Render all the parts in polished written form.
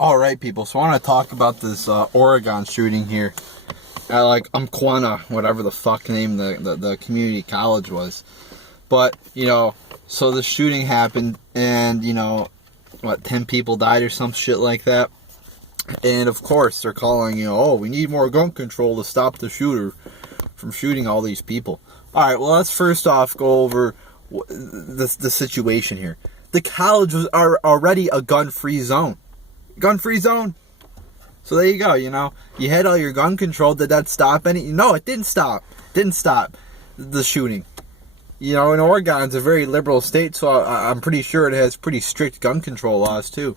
All right, people. So I want to talk about this Oregon shooting here at Umpqua, whatever the fuck name the community college was. But so the shooting happened, and 10 people died or some shit like that. And of course they're calling, oh, we need more gun control to stop the shooter from shooting all these people. All right, well, let's first off go over the situation here. The college was already a gun-free zone. Gun-free zone. So there you go, You had all your gun control. Did that stop any? No, it didn't stop. Didn't stop the shooting. And Oregon's a very liberal state, so I'm pretty sure it has pretty strict gun control laws, too.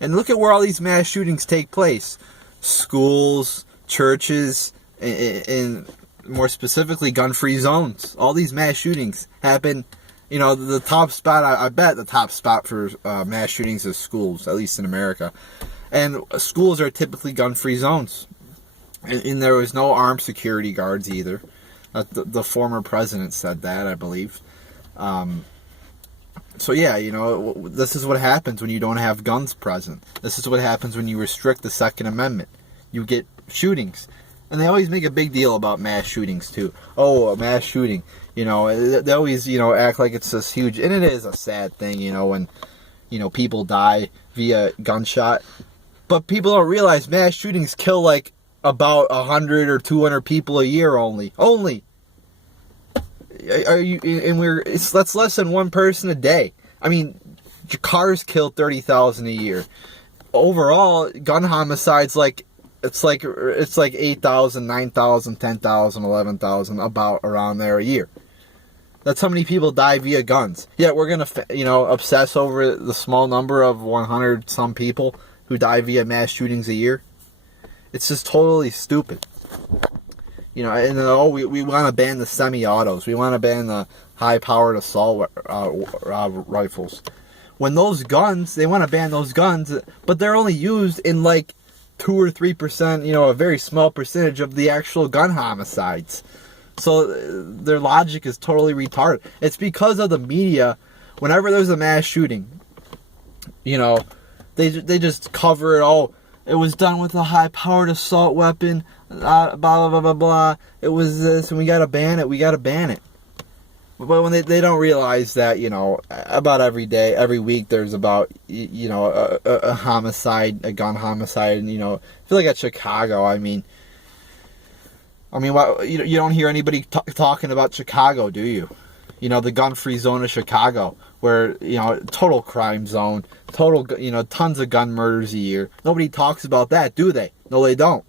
And look at where all these mass shootings take place. Schools, churches, and more specifically, gun-free zones. All these mass shootings happen. The top spot, I bet the top spot for mass shootings is schools, at least in America. And schools are typically gun-free zones. And there was no armed security guards either. The former president said that, I believe. So yeah, this is what happens when you don't have guns present. This is what happens when you restrict the Second Amendment. You get shootings. And they always make a big deal about mass shootings, too. Oh, a mass shooting. They always, act like it's this huge... And it is a sad thing, when, people die via gunshot. But people don't realize mass shootings kill, about 100 or 200 people a year only. Only! That's less than one person a day. I mean, cars kill 30,000 a year. Overall, gun homicides, it's like 8,000, 9,000, 10,000, 11,000, about around there a year. That's how many people die via guns. Yet we're going to, obsess over the small number of 100 some people who die via mass shootings a year. It's just totally stupid. We want to ban the semi-autos. We want to ban the high-powered assault rifles. When those guns, they want to ban those guns, but they're only used in 2 or 3%, a very small percentage of the actual gun homicides. So their logic is totally retarded. It's because of the media. Whenever there's a mass shooting, they just cover it all. It was done with a high-powered assault weapon, blah, blah, blah, blah, blah. It was this, and we got to ban it. We got to ban it. But when they don't realize that, about every day, every week, there's about, a homicide, a gun homicide. And, I feel like at Chicago, I mean, what, you don't hear anybody talking about Chicago, do you? The gun-free zone of Chicago, where, total crime zone, total, tons of gun murders a year. Nobody talks about that, do they? No, they don't.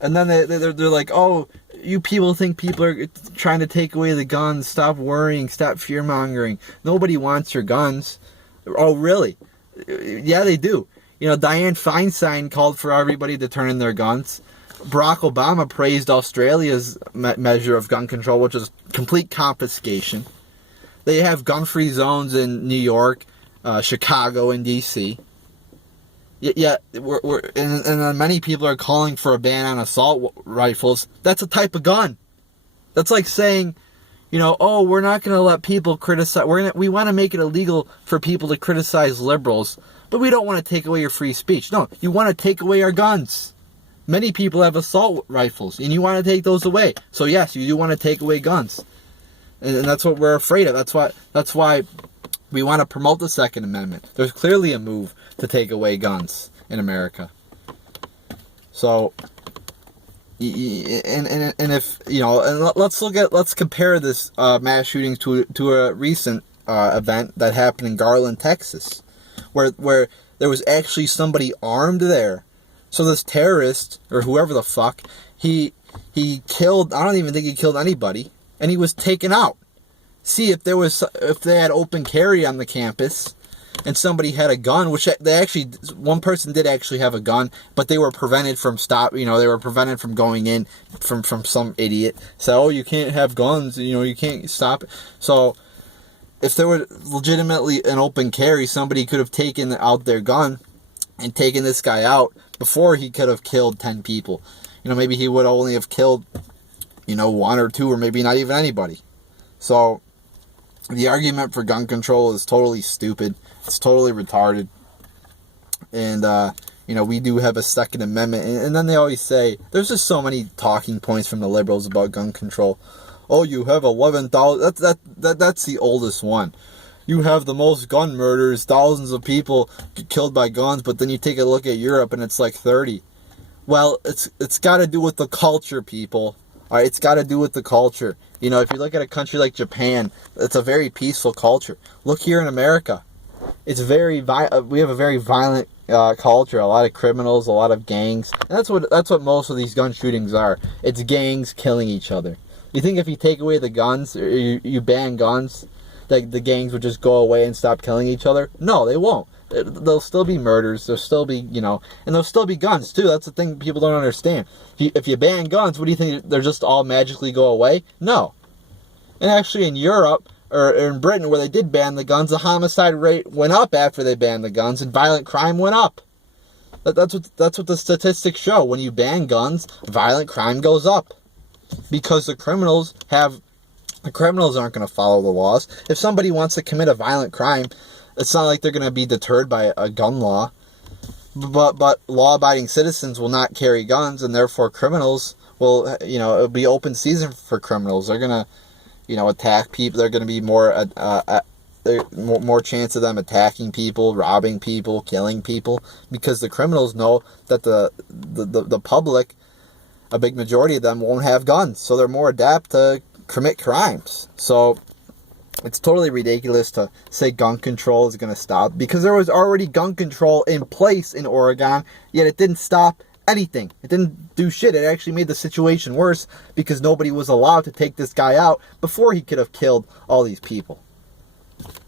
And then they're like, oh, you people think people are trying to take away the guns. Stop worrying. Stop fear-mongering. Nobody wants your guns. Oh, really? Yeah, they do. Dianne Feinstein called for everybody to turn in their guns. Barack Obama praised Australia's measure of gun control, which is complete confiscation. They have gun-free zones in New York, Chicago, and D.C. Yet, and many people are calling for a ban on assault rifles. That's a type of gun. That's like saying, oh, we're not going to let people criticize. We want to make it illegal for people to criticize liberals, but we don't want to take away your free speech. No, you want to take away our guns. Many people have assault rifles, and you want to take those away. So yes, you do want to take away guns, and that's what we're afraid of. That's why we want to promote the Second Amendment. There's clearly a move to take away guns in America. So, and if and let's compare this mass shooting to a recent event that happened in Garland, Texas, where there was actually somebody armed there. So this terrorist, or whoever the fuck, he killed, I don't even think he killed anybody, and he was taken out. See, if they had open carry on the campus, and somebody had a gun, which one person did actually have a gun, but they were prevented from they were prevented from going in from some idiot. So, oh, you can't have guns, you can't stop it. So, if there were legitimately an open carry, somebody could have taken out their gun and taken this guy out before he could have killed 10 people. Maybe he would only have killed, 1 or 2, or maybe not even anybody. So, the argument for gun control is totally stupid. It's totally retarded. And, we do have a Second Amendment. And then they always say, there's just so many talking points from the liberals about gun control. Oh, you have 11,000. That's the oldest one. You have the most gun murders, thousands of people get killed by guns, but then you take a look at Europe and it's like 30. Well, it's got to do with the culture, people. All right, it's got to do with the culture. If you look at a country like Japan, it's a very peaceful culture. Look here in America. We have a very violent culture. A lot of criminals, a lot of gangs. And that's what most of these gun shootings are. It's gangs killing each other. You think if you take away the guns, or you ban guns, that the gangs would just go away and stop killing each other? No, they won't. There'll still be murders. There'll still be, and there'll still be guns too. That's the thing people don't understand. If you ban guns, what do you think? They're just all magically go away? No. And actually in Europe, or in Britain, where they did ban the guns, the homicide rate went up after they banned the guns, and violent crime went up. That's what the statistics show. When you ban guns, violent crime goes up. Because the criminals aren't going to follow the laws. If somebody wants to commit a violent crime, it's not like they're going to be deterred by a gun law. But law-abiding citizens will not carry guns, and therefore criminals will, it'll be open season for criminals. They're going to, attack people. They're going to be more chance of them attacking people, robbing people, killing people, because the criminals know that the public, a big majority of them, won't have guns, so they're more apt to commit crimes. So it's totally ridiculous to say gun control is going to stop, because there was already gun control in place in Oregon, yet it didn't stop anything. It didn't do shit. It actually made the situation worse, because nobody was allowed to take this guy out before he could have killed all these people.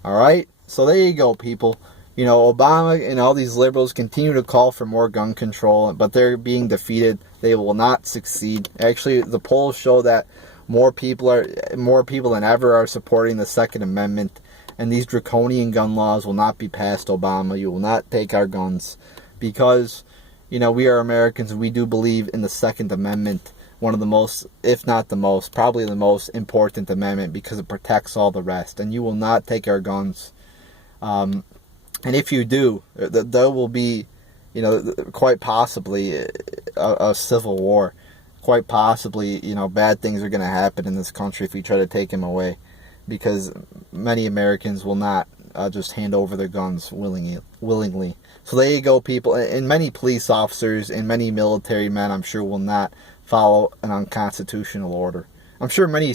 Alright? So there you go, people. Obama and all these liberals continue to call for more gun control, but they're being defeated. They will not succeed. Actually, the polls show that more people than ever are supporting the Second Amendment, and these draconian gun laws will not be passed, Obama. You will not take our guns, because, we are Americans, and we do believe in the Second Amendment, one of the most, if not the most, probably the most important amendment, because it protects all the rest, and you will not take our guns. And if you do, there will be, quite possibly a civil war. Quite possibly, bad things are going to happen in this country if we try to take him away, because many Americans will not just hand over their guns willingly. So there you go, people. And many police officers and many military men, I'm sure, will not follow an unconstitutional order. I'm sure many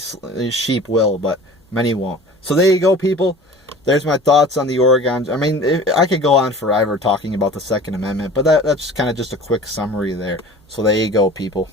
sheep will, but many won't. So there you go, people. There's my thoughts on the Oregon. I mean, I could go on forever talking about the Second Amendment, but that's kind of just a quick summary there. So there you go, people.